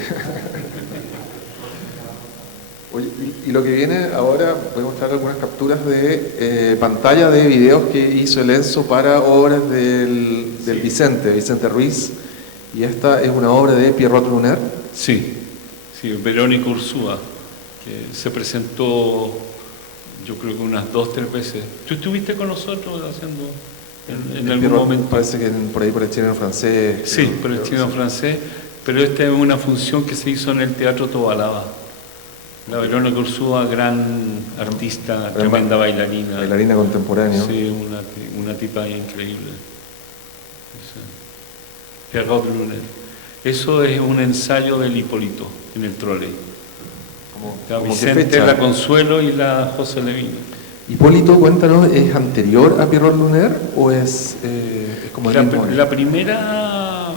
Oye, y lo que viene ahora, voy a mostrar algunas capturas de pantalla de videos que hizo el Enzo para obras del Vicente Ruiz. Y esta es una obra de Pierrot Luner. Sí, Verónica Ursúa, que se presentó, yo creo que unas 2 o 3 veces. ¿Tú estuviste con nosotros haciendo en algún momento? Parece que por el chileno francés. Sí, por el chileno francés, pero esta es una función que se hizo en el Teatro Tobalaba. La Verónica Ursúa, gran artista, tremenda bailarina. Bailarina contemporánea. Sí, una tipa increíble. Pierrot Luner. Eso es un ensayo del Hipólito en el trole. La Vicente, la Consuelo y la José Levine. Hipólito, cuéntanos, ¿es anterior a Pierrot Luner o es como el mismo? La primera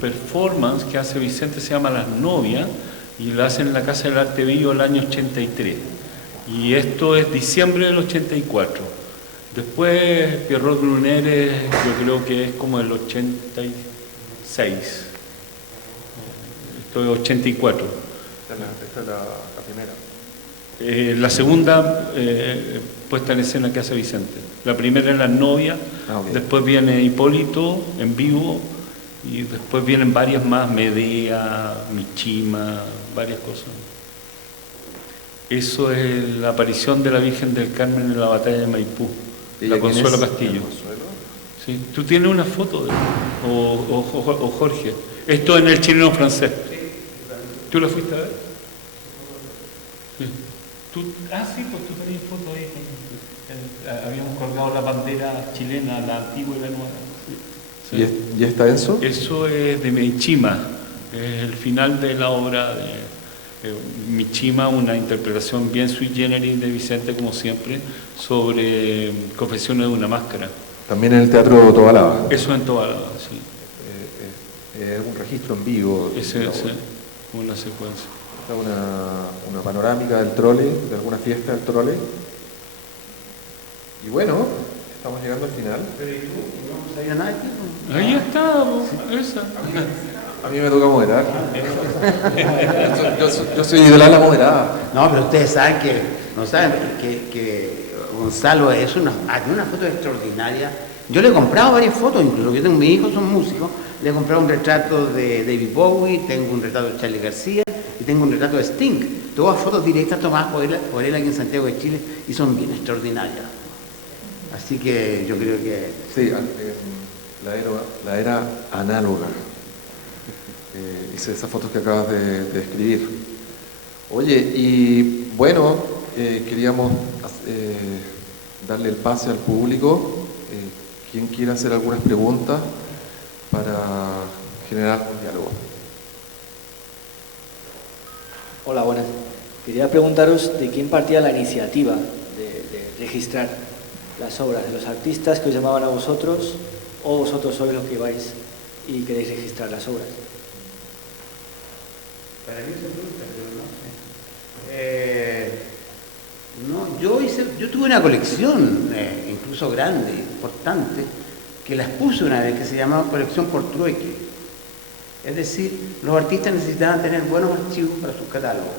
performance que hace Vicente se llama Las Novias y la hacen en la Casa del Arte Vivo el año 83. Y esto es diciembre del 84. Después Pierrot Luner yo creo que es como el 86. Esto es 84. Esta es la primera. La segunda puesta en escena que hace Vicente. La primera es Las Novias, Okay. Después viene Hipólito en vivo y después vienen varias más, Medea, Michima, varias cosas. Eso es la aparición de la Virgen del Carmen en la batalla de Maipú, la Consuelo Castillo. Sí. ¿Tú tienes una foto de él? O Jorge. Esto en el chileno francés. ¿Tú la fuiste a ver? Sí. Sí, pues tú tenías foto ahí. Habíamos colgado la bandera chilena, la antigua y la nueva. Sí. ¿Y está Enzo? Eso es de Michima, es el final de la obra de Michima, una interpretación bien sui generis de Vicente, como siempre, sobre Confesiones de una máscara. También en el Teatro Tobalaba. Eso en Tobalaba, sí. Es un registro en vivo. Ese es una secuencia. Está una panorámica del trole, de alguna fiesta del trole. Y bueno, estamos llegando al final. ¿No sabía nada aquí? Ahí está, esa. A mí me toca moderar. Yo soy de la moderada. No, pero ustedes saben que Gonzalo tiene una foto extraordinaria. Yo le he comprado varias fotos, incluso yo tengo mis hijos, son músicos, le he comprado un retrato de David Bowie, tengo un retrato de Charly García y tengo un retrato de Sting. Todas fotos directas tomadas por él aquí en Santiago de Chile y son bien extraordinarias. Así que yo creo que... Sí, la era análoga. Hice esas fotos que acabas de describir. Oye, y bueno, queríamos darle el pase al público. ¿Quién quiere hacer algunas preguntas para generar un diálogo? Hola, buenas. Quería preguntaros de quién partía la iniciativa de registrar las obras, de los artistas que os llamaban a vosotros, o vosotros sois los que vais y queréis registrar las obras. Para mí esa pregunta, pero no sé. Yo tuve una colección, incluso grande, importante, que las puse una vez, que se llamaba colección por trueque. Es decir, los artistas necesitaban tener buenos archivos para sus catálogos,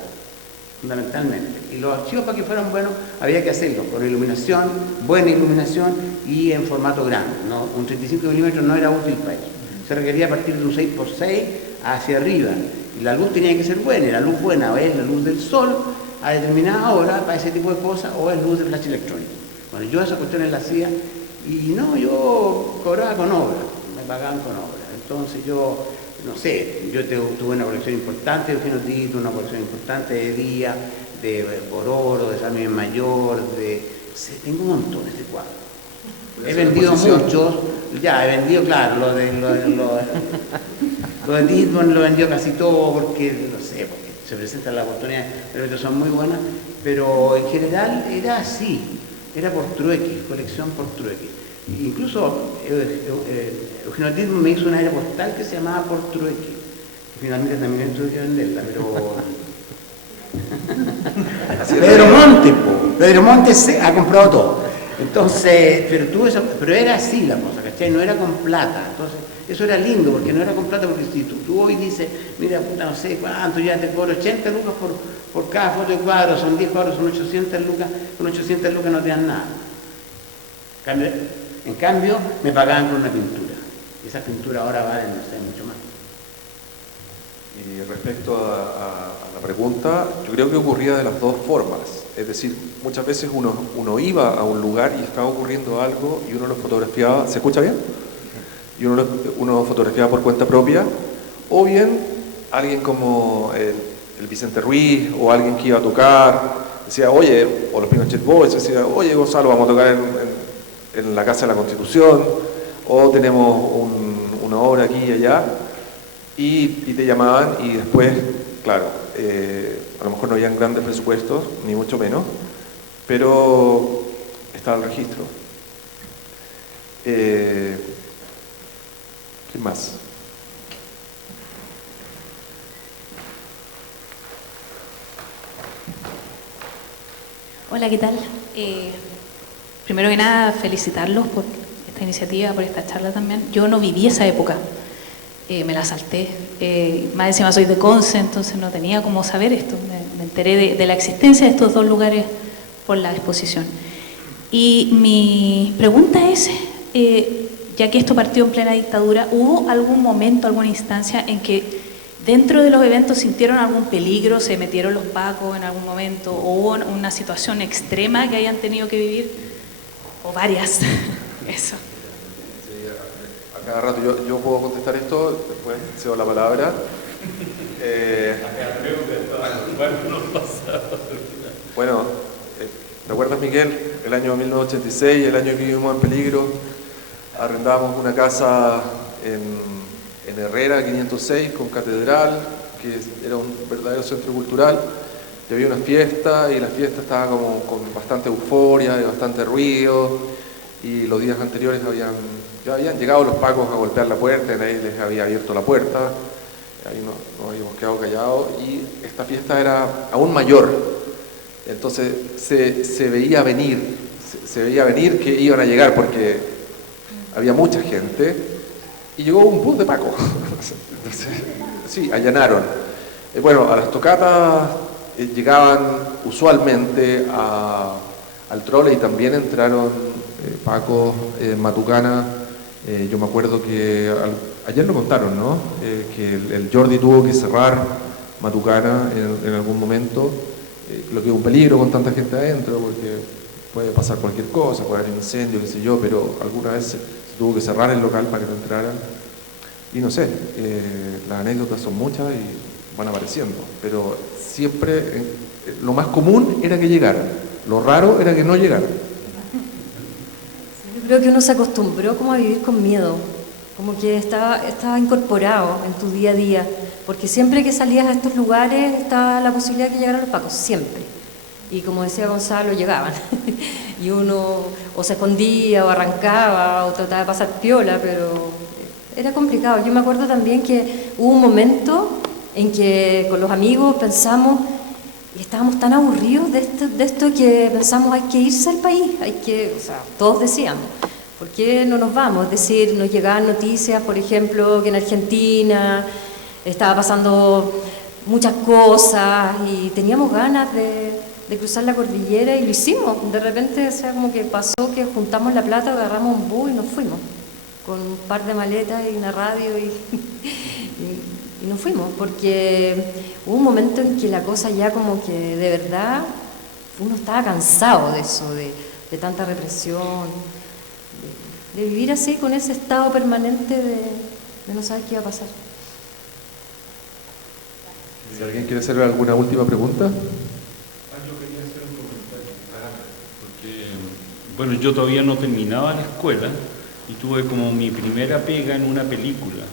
fundamentalmente. Y los archivos, para que fueran buenos, había que hacerlos con iluminación, buena iluminación y en formato grande, ¿no? Un 35 milímetros no era útil para eso. Se requería partir de un 6x6 hacia arriba. Y la luz tenía que ser buena, y la luz buena o es la luz del sol a determinada hora para ese tipo de cosas, o es luz de flash electrónico. Bueno, yo esas cuestiones las hacía y yo cobraba con obra, me pagaban con obra. Entonces yo, no sé, yo tuve una colección importante de Eugenio Tito, una colección importante de Díaz, de Bororo, de Sammy Mayor, tengo montones de cuadros. He vendido muchos, he vendido, claro, lo de Titman lo vendió casi todo porque, no sé, porque se presentan las oportunidades, pero son muy buenas, pero en general era así, era por trueque, colección por trueque. Incluso Eugenio Titman me hizo una era postal que se llamaba por trueque, que finalmente también tuve que venderla, pero... Pedro Monte se ha comprado todo. Entonces, pero era así la cosa, ¿cachai? No era con plata. Entonces, eso era lindo, porque no era con plata, porque si tú hoy dices, mira, puta, no sé cuánto, ya te cobro 80 lucas por cada foto de cuadro, son 10 cuadros, son 800 lucas, con 800 lucas no te dan nada. En cambio, me pagaban por una pintura. Y esa pintura ahora vale, no sé, mucho más. Y respecto a la pregunta, yo creo que ocurría de las dos formas. Es decir, muchas veces uno iba a un lugar y estaba ocurriendo algo y uno lo fotografiaba. ¿Se escucha bien? Y uno fotografiaba por cuenta propia, o bien alguien como el Vicente Ruiz o alguien que iba a tocar decía, oye, o los Pinochet Boys decía, oye Gonzalo, vamos a tocar en la Casa de la Constitución, o tenemos una obra aquí y allá, y te llamaban y después, claro, a lo mejor no habían grandes presupuestos, ni mucho menos, pero estaba el registro. ¿Quién más? Hola, ¿qué tal? Primero que nada, felicitarlos por esta iniciativa, por esta charla también. Yo no viví esa época, me la salté. Más encima soy de Conce, entonces no tenía cómo saber esto. Me enteré de la existencia de estos dos lugares por la exposición. Y mi pregunta es, ya que esto partió en plena dictadura, ¿hubo algún momento, alguna instancia en que dentro de los eventos sintieron algún peligro, se metieron los pacos en algún momento, o hubo una situación extrema que hayan tenido que vivir? O varias. Eso. Sí, a cada rato yo puedo contestar esto, después cedo la palabra. Bueno, ¿recuerdas, Miguel? El año 1986, el año que vivimos en peligro, arrendábamos una casa en Herrera 506 con catedral, que era un verdadero centro cultural, y había una fiesta, y la fiesta estaba como con bastante euforia y bastante ruido, y los días anteriores ya habían llegado los pacos a golpear la puerta, y nadie les había abierto la puerta, ahí nos habíamos quedado callados, y esta fiesta era aún mayor, entonces se veía venir que iban a llegar porque había mucha gente, y llegó un bus de pacos. Entonces, sí, allanaron. Bueno, a las tocatas llegaban usualmente al trole, y también entraron pacos en Matucana. Yo me acuerdo que ayer lo contaron, ¿no? Que el Jordi tuvo que cerrar Matucana en algún momento, lo que es un peligro con tanta gente adentro, porque puede pasar cualquier cosa, puede haber incendio, qué sé yo, pero alguna vez se tuvo que cerrar el local para que no entraran. Y no sé, las anécdotas son muchas y van apareciendo, pero siempre lo más común era que llegaran, lo raro era que no llegaran. Yo creo que uno se acostumbró como a vivir con miedo, como que estaba incorporado en tu día a día, porque siempre que salías a estos lugares estaba la posibilidad de que llegaran los pacos, siempre. Y como decía Gonzalo, llegaban. Y uno o se escondía, o arrancaba, o trataba de pasar piola, pero era complicado. Yo me acuerdo también que hubo un momento en que con los amigos pensamos, y estábamos tan aburridos de esto que pensamos, hay que irse al país, o sea, todos decíamos, ¿por qué no nos vamos? Es decir, nos llegaban noticias, por ejemplo, que en Argentina estaba pasando muchas cosas y teníamos ganas de cruzar la cordillera y lo hicimos. De repente, o sea, como que pasó que juntamos la plata, agarramos un bus y nos fuimos, con un par de maletas y una radio y nos fuimos, porque hubo un momento en que la cosa ya como que de verdad uno estaba cansado de eso, de tanta represión, de vivir así con ese estado permanente de no saber qué iba a pasar. Si alguien quiere hacer alguna última pregunta. Yo quería hacer un comentario, porque bueno, yo todavía no terminaba la escuela y tuve como mi primera pega en una película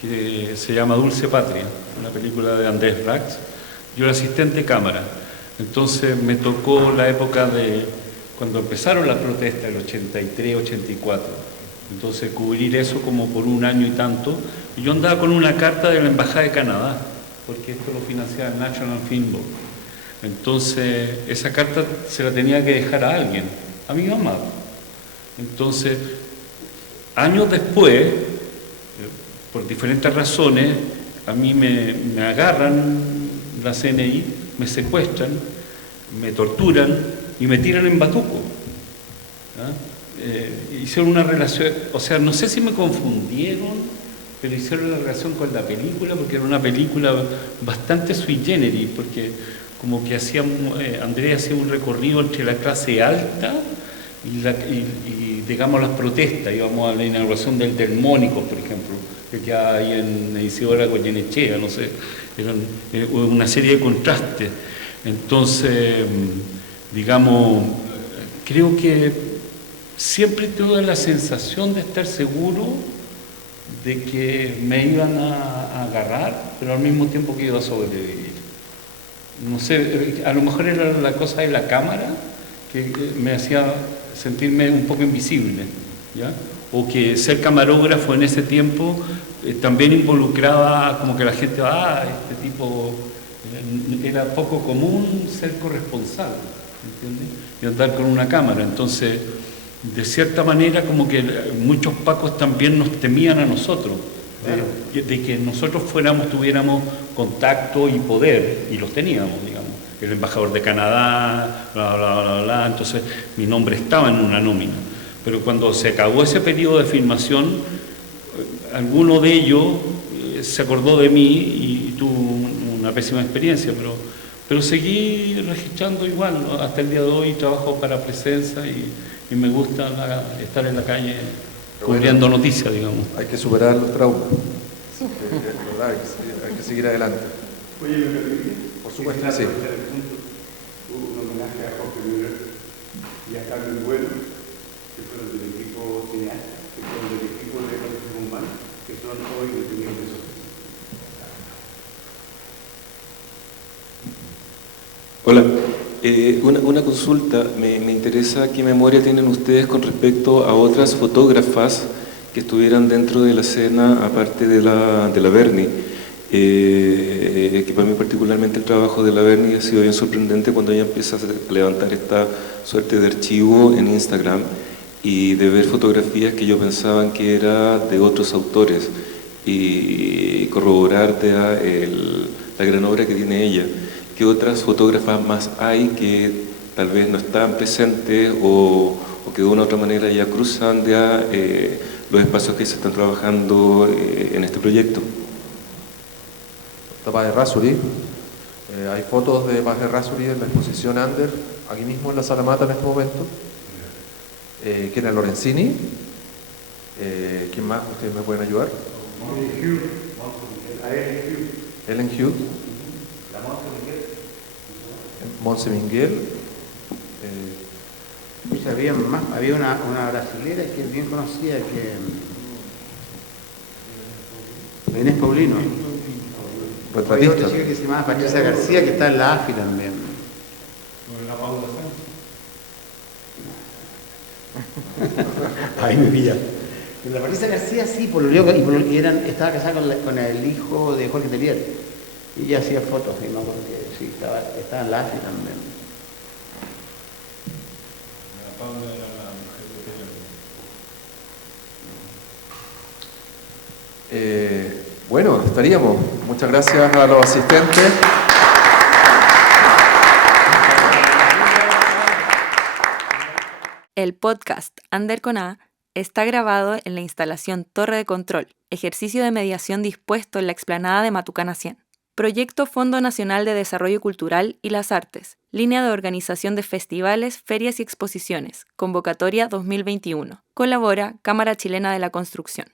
que se llama Dulce Patria, una película de Andrés Rax. Yo era asistente de cámara, entonces me tocó la época de cuando empezaron las protestas, el 83, 84, entonces cubrir eso como por un año y tanto, y yo andaba con una carta de la Embajada de Canadá, porque esto lo financiaba el National Film Board. Entonces esa carta se la tenía que dejar a alguien, a mi mamá. Entonces, años después, por diferentes razones, a mí me agarran la CNI, me secuestran, me torturan y me tiran en Batuco. Hicieron una relación, o sea, no sé si me confundieron, pero hicieron una relación con la película, porque era una película bastante sui generis, porque como que Andrés hacía un recorrido entre la clase alta y digamos las protestas. Íbamos a la inauguración del Mónico, por ejemplo, que hay en Isidora Goyenechea, no sé, era una serie de contrastes. Entonces, digamos, creo que siempre tuve la sensación de estar seguro de que me iban a agarrar, pero al mismo tiempo que iba a sobrevivir. No sé, a lo mejor era la cosa de la cámara que me hacía sentirme un poco invisible, ¿ya? O que ser camarógrafo en ese tiempo también involucraba como que la gente, este tipo, era poco común ser corresponsal, ¿entiendes? Y andar con una cámara. Entonces, de cierta manera, como que muchos pacos también nos temían a nosotros, de que nosotros tuviéramos contacto y poder, y los teníamos, digamos. El embajador de Canadá, bla, bla, bla, bla. Entonces, mi nombre estaba en una nómina. Pero cuando se acabó ese periodo de filmación, alguno de ellos se acordó de mí y tuvo una pésima experiencia, pero seguí registrando igual, ¿no? Hasta el día de hoy trabajo para Presenza y me gusta estar en la calle cubriendo noticias, digamos. Hay que superar los traumas. Es verdad, hay que seguir adelante. Oye, ¿me permite? Por supuesto, sí. Un homenaje a Jorge Müller y a Carmen Bueno, que fueron del equipo cineasta, que fueron del equipo de Jorge Guzmán, que son hoy detenidos de esos. Hola, una consulta. Me interesa qué memoria tienen ustedes con respecto a otras fotógrafas que estuvieran dentro de la escena, aparte de la Berni. Que para mí particularmente el trabajo de la Berni ha sido bien sorprendente cuando ella empieza a levantar esta suerte de archivo en Instagram y de ver fotografías que yo pensaba que era de otros autores y corroborarte la gran obra que tiene ella. ¿Qué otras fotógrafas más hay que tal vez no están presentes o que de una u otra manera ya cruzan ya los espacios que se están trabajando en este proyecto? Está Paz Errázuriz. Hay fotos de Paz Errázuriz en la exposición Ander, aquí mismo en la Sala Mata en este momento. Kena Lorenzini. ¿Quién más? ¿Ustedes me pueden ayudar? Ellen Hughes. Monse Minguel. Pues había una brasilera que es bien conocida, que Inés Paulino. Había otra chica que se llamaba Patricia García, que está en la AFI también. La Paula Sánchez. Ahí me pilla. La Patricia García sí, estaba casada con el hijo de Jorge Telier. Y ella hacía fotos, y me acuerdo que sí, estaba en la AFI también. La Paula era la mujer de Telier. Bueno, estaríamos. Muchas gracias a los asistentes. El podcast Ander con A está grabado en la instalación Torre de Control, ejercicio de mediación dispuesto en la explanada de Matucana 100. Proyecto Fondo Nacional de Desarrollo Cultural y las Artes, línea de organización de festivales, ferias y exposiciones, convocatoria 2021. Colabora Cámara Chilena de la Construcción.